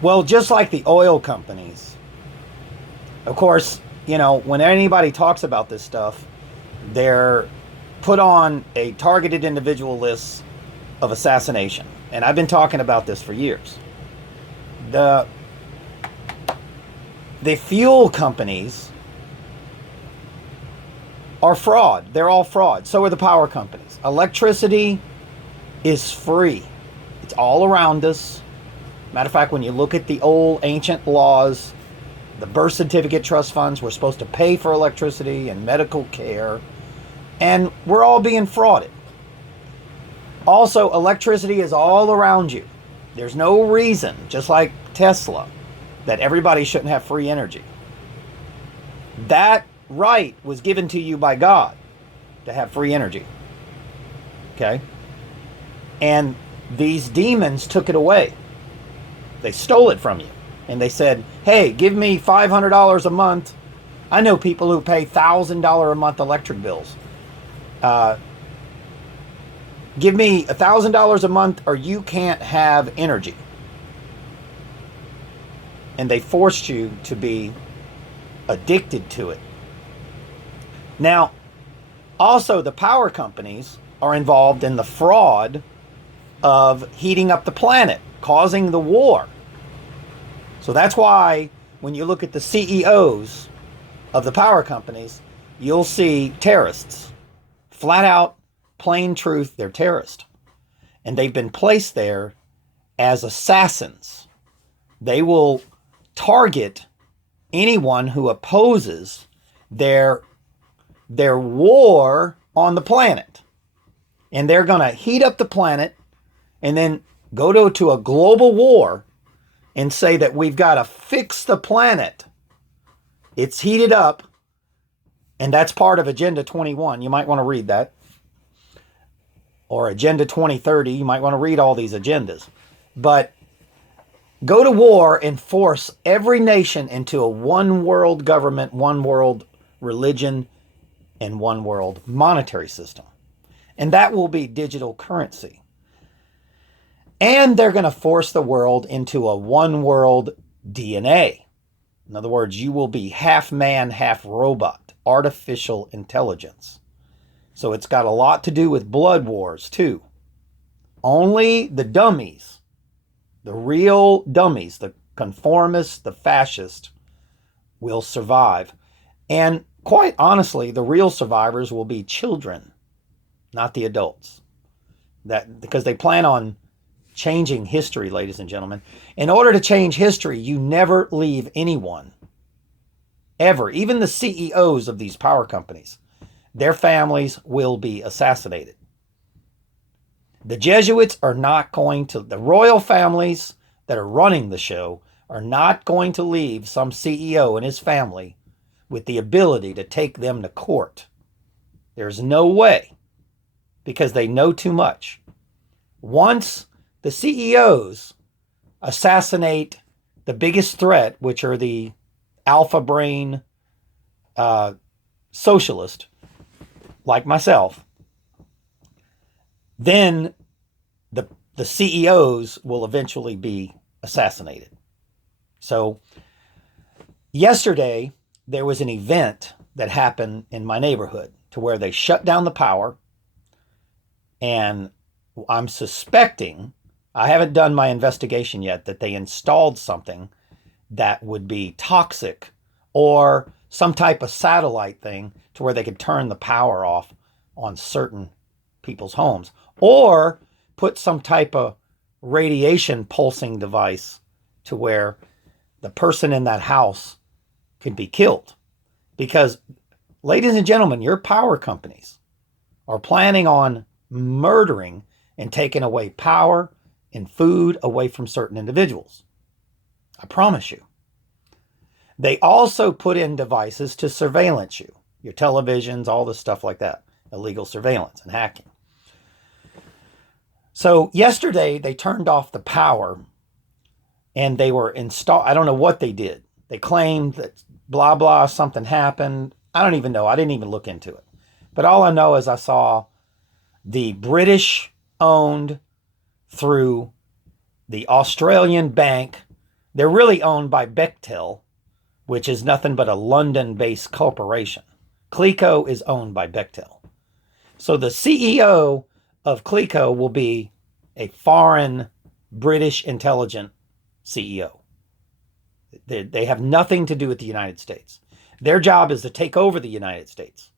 Well, just like the oil companies, of course, when anybody talks about this stuff, they're put on a targeted individual list of assassination. And I've been talking about this for years. The the fuel companies are fraud. They're all fraud. So are the power companies. Electricity is free. It's all around us. Matter of fact, when you look at the old ancient laws, the birth certificate trust funds were supposed to pay for electricity and medical care, and we're all being frauded. Also, electricity is all around you. There's no reason, just like Tesla, that everybody shouldn't have free energy. That right was given to you by God to have free energy. Okay? And these demons took it away. They stole it from you. And they said, hey, give me $500 a month. I know people who pay $1,000 a month electric bills. Give me $1,000 a month or you can't have energy. And they forced you to be addicted to it. Now, also the power companies are involved in the fraud of heating up the planet, causing the war. So that's why when you look at the CEOs of the power companies, you'll see terrorists. Flat out, plain truth, they're terrorists. And they've been placed there as assassins. They will target anyone who opposes their war on the planet. And they're going to heat up the planet and then go to a global war and say that we've got to fix the planet. It's heated up, and that's part of Agenda 21. You might want to read that. Or Agenda 2030. You might want to read all these agendas. But go to war and force every nation into a one world government, one world religion, and one world monetary system. And that will be digital currency. And they're going to force the world into a one world DNA. In other words, you will be half man, half robot, artificial intelligence. So it's got a lot to do with blood wars too. Only the dummies, the real dummies, the conformists, the fascists will survive. And quite honestly, the real survivors will be children, not the adults. Because they plan on changing history, ladies and gentlemen. In order to change history, you never leave anyone. Ever. Even the CEOs of these power companies. Their families will be assassinated. The Jesuits are not going to, the royal families that are running the show are not going to leave some CEO and his family with the ability to take them to court. There's no way, because they know too much. Once the CEOs assassinate the biggest threat, which are the alpha brain socialist, like myself, then the CEOs will eventually be assassinated. So yesterday, there was an event that happened in my neighborhood to where they shut down the power. And I'm suspecting, I haven't done my investigation yet, that they installed something that would be toxic or some type of satellite thing to where they could turn the power off on certain people's homes, or put some type of radiation pulsing device to where the person in that house could be killed. Because, ladies and gentlemen, your power companies are planning on murdering and taking away power and food away from certain individuals. I promise you. They also put in devices to surveillance you, your televisions, all this stuff like that, illegal surveillance and hacking. So yesterday they turned off the power and they were installed. I don't know what they did. They claimed that blah, blah, something happened. I don't even know. I didn't even look into it. But all I know is I saw the British owned through the Australian bank They're really owned by Bechtel, which is nothing but a London-based corporation. Cleco is owned by Bechtel. So the CEO of Cleco will be a foreign British intelligent CEO. They have nothing to do with the United States. Their job is to take over the United States,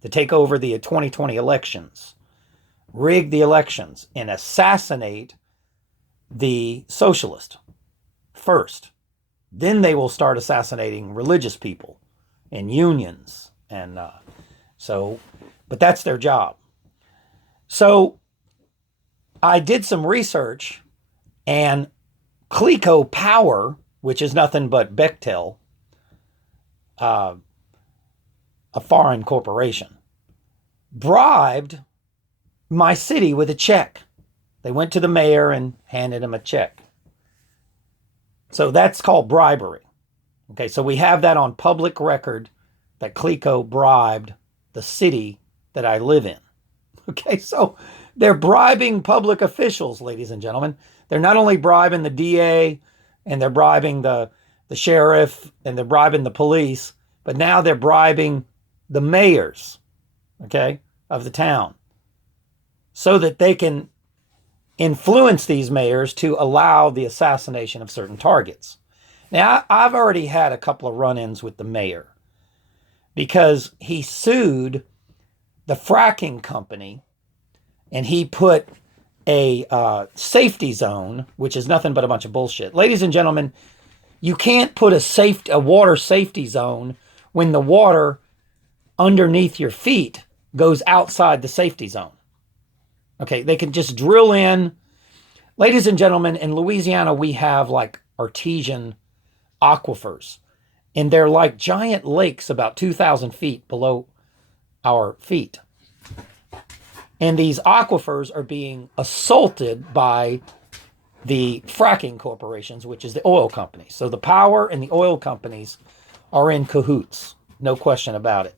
to take over the 2020 elections, rig the elections, and assassinate the socialist first. Then they will start assassinating religious people and unions. And but that's their job. So I did some research, and Cleco Power, which is nothing but Bechtel, a foreign corporation, bribed my city with a check. They went to the mayor and handed him a check. So that's called bribery. Okay, so we have that on public record that Cleco bribed the city that I live in. Okay, so they're bribing public officials, ladies and gentlemen. They're not only bribing the DA, and they're bribing the sheriff, and they're bribing the police, but now they're bribing the mayors, okay, of the town, so that they can influence these mayors to allow the assassination of certain targets. Now, I've already had a couple of run-ins with the mayor because he sued the fracking company, and he put a safety zone, which is nothing but a bunch of bullshit. Ladies and gentlemen, you can't put a water safety zone when the water underneath your feet goes outside the safety zone. Okay, they can just drill in. Ladies and gentlemen, in Louisiana, we have like artesian aquifers, and they're like giant lakes about 2,000 feet below our feet. And these aquifers are being assaulted by the fracking corporations, which is the oil companies. So the power and the oil companies are in cahoots, no question about it.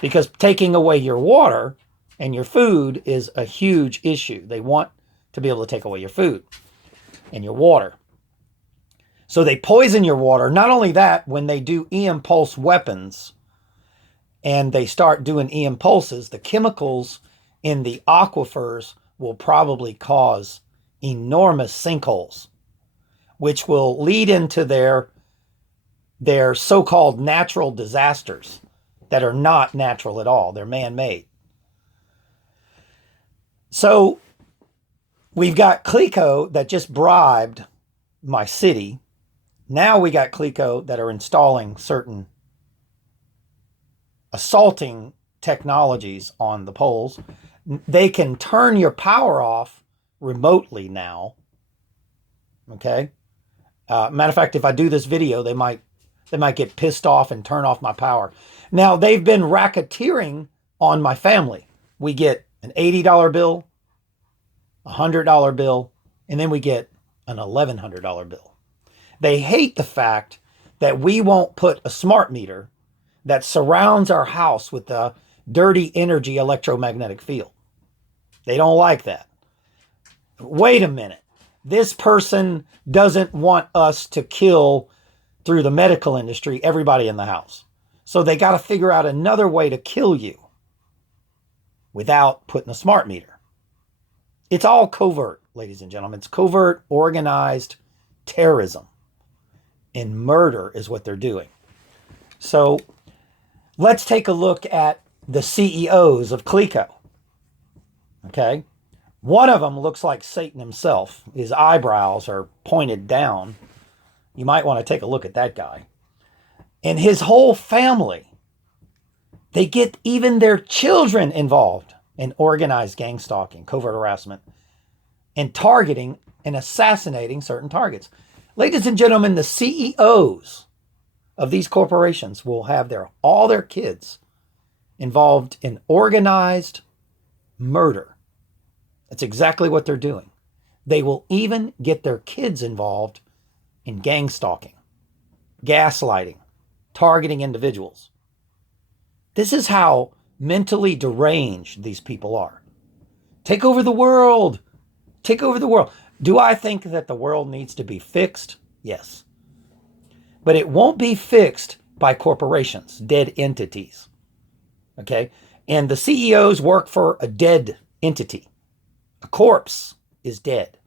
Because taking away your water and your food is a huge issue. They want to be able to take away your food and your water. So they poison your water. Not only that, when they do EM pulse weapons and they start doing EM pulses, the chemicals in the aquifers will probably cause enormous sinkholes, which will lead into their so-called natural disasters that are not natural at all. They're man-made. So we've got Cleco that just bribed my city. Now we got Cleco that are installing certain assaulting technologies on the poles. They can turn your power off remotely now. Okay. Matter of fact, if I do this video, they might get pissed off and turn off my power. Now, they've been racketeering on my family. We get an $80 bill, a $100 bill, and then we get an $1,100 bill. They hate the fact that we won't put a smart meter that surrounds our house with the dirty energy electromagnetic field. They don't like that. Wait a minute. This person doesn't want us to kill, through the medical industry, everybody in the house. So they got to figure out another way to kill you without putting a smart meter. It's all covert, ladies and gentlemen. It's covert, organized terrorism. And murder is what they're doing. So let's take a look at the CEOs of Cleco. Okay. One of them looks like Satan himself. His eyebrows are pointed down. You might want to take a look at that guy. And his whole family, they get even their children involved in organized gang stalking, covert harassment, and targeting and assassinating certain targets. Ladies and gentlemen, the CEOs of these corporations will have all their kids involved in organized murder. That's exactly what they're doing. They will even get their kids involved in gang stalking, gaslighting, targeting individuals. This is how mentally deranged these people are. Take over the world. Take over the world. Do I think that the world needs to be fixed? Yes. but it won't be fixed by corporations, dead entities. Okay? And the CEOs work for a dead entity. A corpse is dead.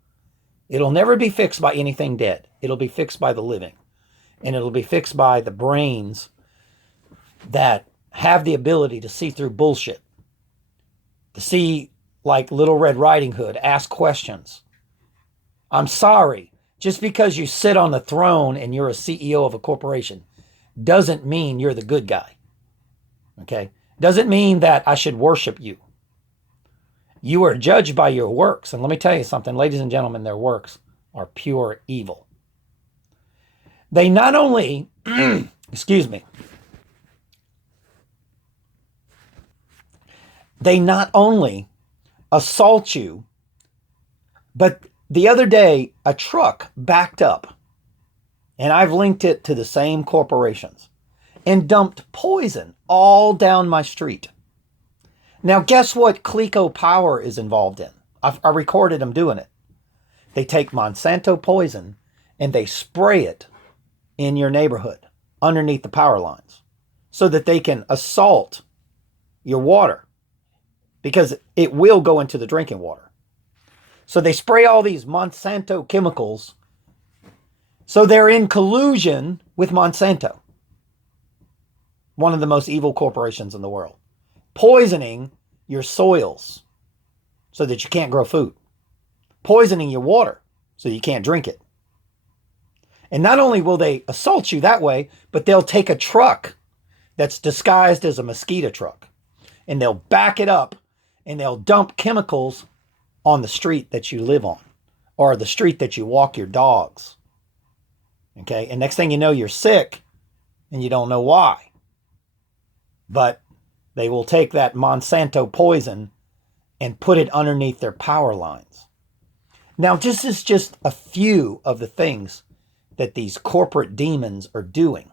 It'll never be fixed by anything dead. It'll be fixed by the living. And it'll be fixed by the brains that have the ability to see through bullshit, to see like Little Red Riding Hood, ask questions. I'm sorry, just because you sit on the throne and you're a CEO of a corporation doesn't mean you're the good guy. Okay? Doesn't mean that I should worship you. You are judged by your works. And let me tell you something, ladies and gentlemen, their works are pure evil. They not only, excuse me, they not only assault you, but the other day, a truck backed up, and I've linked it to the same corporations, and dumped poison all down my street. Now, guess what Cleco Power is involved in? I recorded them doing it. They take Monsanto poison and they spray it in your neighborhood underneath the power lines so that they can assault your water because it will go into the drinking water. So they spray all these Monsanto chemicals. So they're in collusion with Monsanto, one of the most evil corporations in the world, poisoning your soils so that you can't grow food, poisoning your water so you can't drink it. And not only will they assault you that way, but they'll take a truck that's disguised as a mosquito truck and they'll back it up and they'll dump chemicals on the street that you live on or the street that you walk your dogs. Okay. And next thing you know, you're sick and you don't know why. But they will take that Monsanto poison and put it underneath their power lines. Now, this is just a few of the things that these corporate demons are doing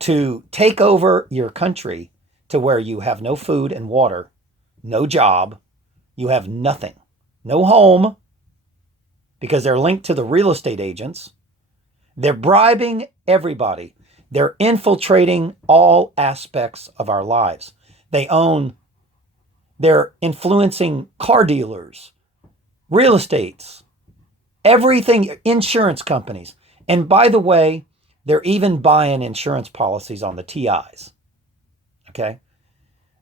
to take over your country to where you have no food and water, no job, you have nothing, no home, because they're linked to the real estate agents. They're bribing everybody. They're infiltrating all aspects of our lives. They're influencing car dealers, real estates, everything, insurance companies. And by the way, they're even buying insurance policies on the TIs. Okay?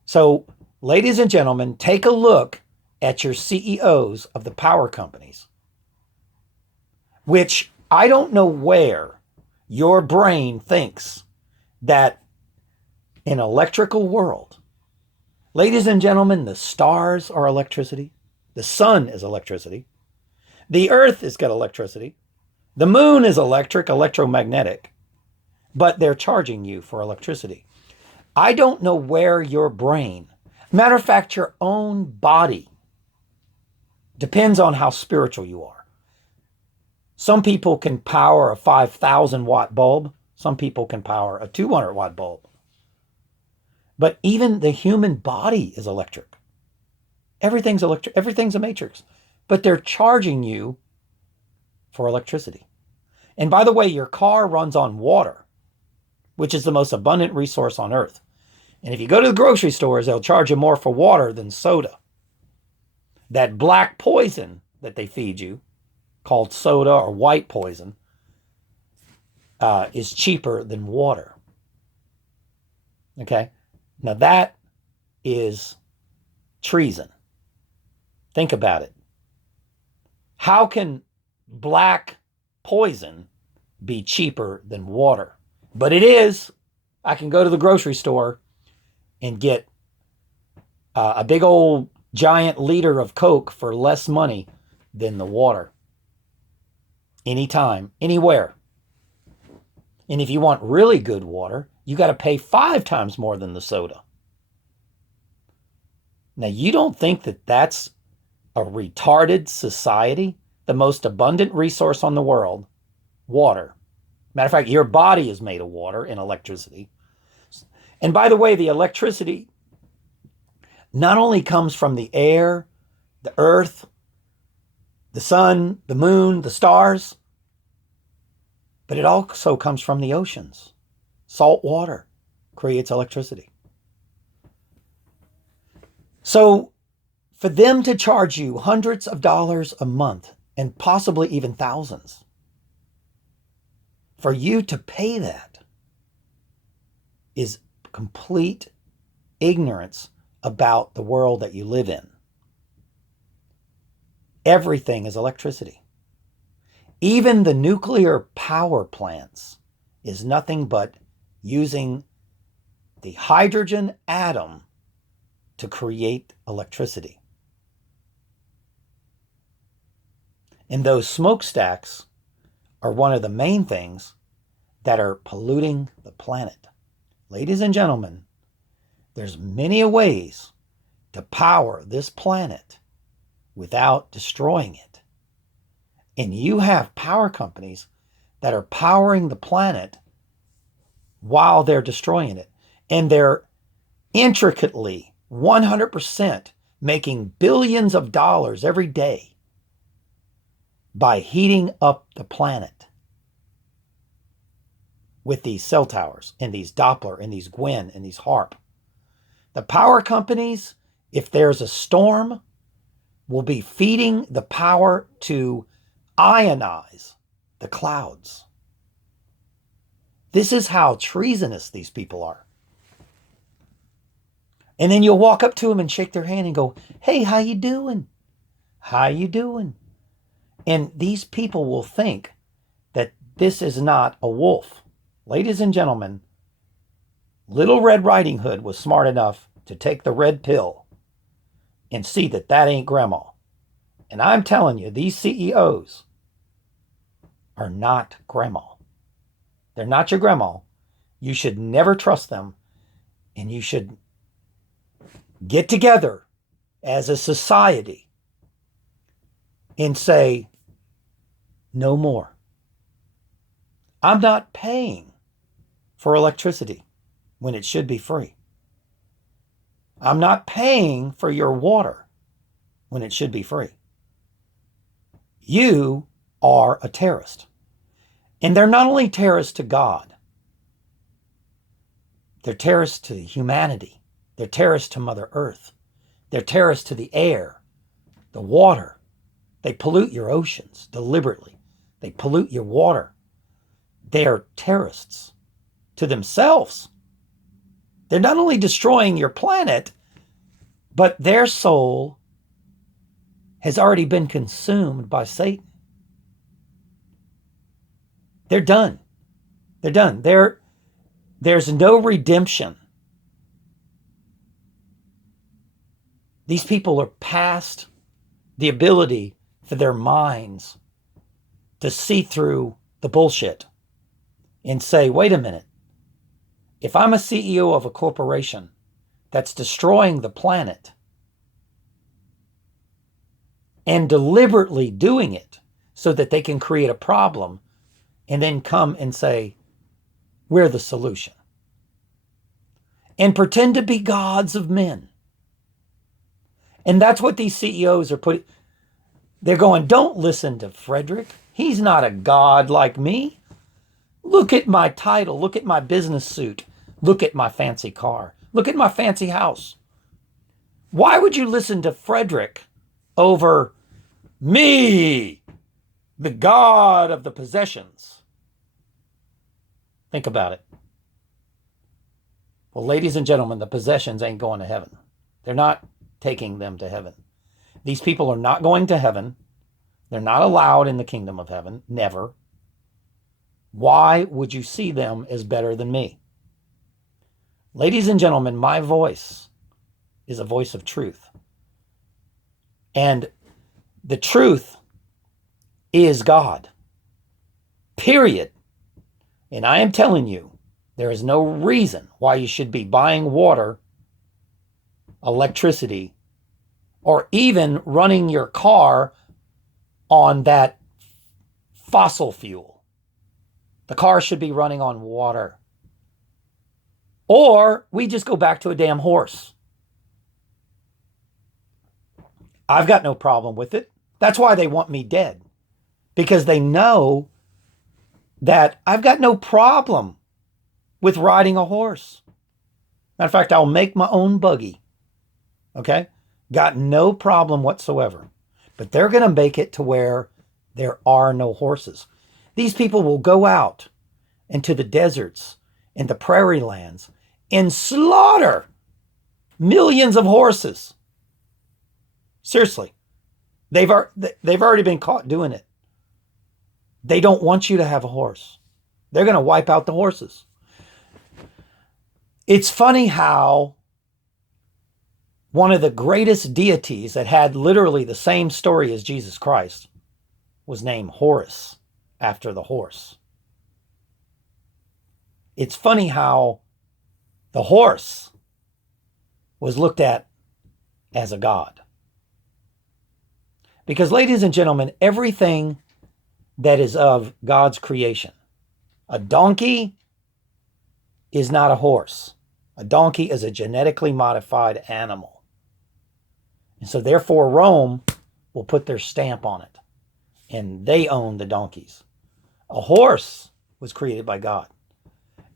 So, ladies and gentlemen, take a look at your CEOs of the power companies, which I don't know where your brain thinks that in electrical world, ladies and gentlemen, the stars are electricity. The sun is electricity. The earth has got electricity. The moon is electromagnetic, but they're charging you for electricity. I don't know where your brain, matter of fact, your own body depends on how spiritual you are. Some people can power a 5,000 watt bulb. Some people can power a 200 watt bulb. But even the human body is electric. Everything's electric. Everything's a matrix. But they're charging you for electricity. And by the way, your car runs on water, which is the most abundant resource on earth. And if you go to the grocery stores, they'll charge you more for water than soda. That black poison that they feed you, called soda or white poison, is cheaper than water. Okay? Now that is treason. Think about it. How can black poison be cheaper than water? But it is. I can go to the grocery store and get a big old giant liter of Coke for less money than the water. Anytime, anywhere. And if you want really good water, you got to pay 5 times more than the soda. Now, you don't think that that's a retarded society? The most abundant resource on the world, water. Matter of fact, your body is made of water and electricity. And by the way, the electricity not only comes from the air, the earth, the sun, the moon, the stars. but it also comes from the oceans. Salt water creates electricity. So for them to charge you hundreds of dollars a month and possibly even thousands, for you to pay that is complete ignorance about the world that you live in. Everything is electricity. Even the nuclear power plants is nothing but using the hydrogen atom to create electricity. And those smokestacks are one of the main things that are polluting the planet. Ladies and gentlemen, there's many ways to power this planet without destroying it. And you have power companies that are powering the planet while they're destroying it. And they're intricately, 100%, making billions of dollars every day by heating up the planet with these cell towers and these Doppler and these Gwen and these HARP. The power companies, if there's a storm, will be feeding the power to ionize the clouds. This is how treasonous these people are. And then you'll walk up to them and shake their hand and go, "Hey, how you doing? How you doing?" And these people will think that this is not a wolf. Ladies and gentlemen, Little Red Riding Hood was smart enough to take the red pill and see that that ain't grandma. And I'm telling you, these CEOs are not grandma. They're not your grandma. You should never trust them. And you should get together as a society and say, no more. I'm not paying for electricity when it should be free. I'm not paying for your water when it should be free. You are a terrorist. And they're not only terrorists to God, they're terrorists to humanity. They're terrorists to Mother Earth. They're terrorists to the air, the water. They pollute your oceans deliberately. They pollute your water. They are terrorists to themselves. They're not only destroying your planet, but their soul has already been consumed by Satan. They're done. They're done. There's no redemption. These people are past the ability for their minds to see through the bullshit and say, wait a minute, if I'm a CEO of a corporation that's destroying the planet and deliberately doing it so that they can create a problem and then come and say, we're the solution, and pretend to be gods of men. And that's what these CEOs are putting. They're going, don't listen to Frederick. He's not a god like me. Look at my title. Look at my business suit. Look at my fancy car. Look at my fancy house. Why would you listen to Frederick over me, the god of the possessions? Think about it. Well, ladies and gentlemen, the possessions ain't going to heaven. They're not taking them to heaven. These people are not going to heaven. They're not allowed in the kingdom of heaven. Never. Why would you see them as better than me? Ladies and gentlemen, my voice is a voice of truth. And the truth is God. Period. And I am telling you, there is no reason why you should be buying water, electricity, or even running your car on that fossil fuel. The car should be running on water. Or we just go back to a damn horse. I've got no problem with it. That's why they want me dead. Because they know that I've got no problem with riding a horse. Matter of fact, I'll make my own buggy. Okay? Got no problem whatsoever. But they're going to make it to where there are no horses. These people will go out into the deserts and the prairie lands and slaughter millions of horses. Seriously. They've already been caught doing it. They don't want you to have a horse. They're going to wipe out the horses. It's funny how one of the greatest deities that had literally the same story as Jesus Christ was named Horus, after the horse. It's funny how the horse was looked at as a god. Because, ladies and gentlemen, everything that is of God's creation, a donkey is not a horse. A donkey is a genetically modified animal. And so therefore Rome will put their stamp on it. And they own the donkeys. A horse was created by God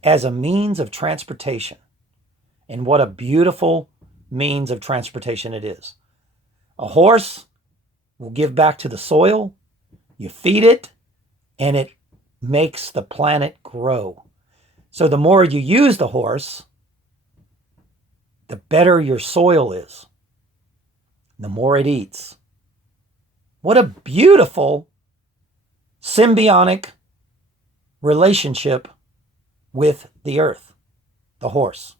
as a means of transportation. And what a beautiful means of transportation it is. A horse will give back to the soil. You feed it, and it makes the planet grow. So the more you use the horse, the better your soil is. The more it eats. What a beautiful symbiotic relationship with the earth, the horse.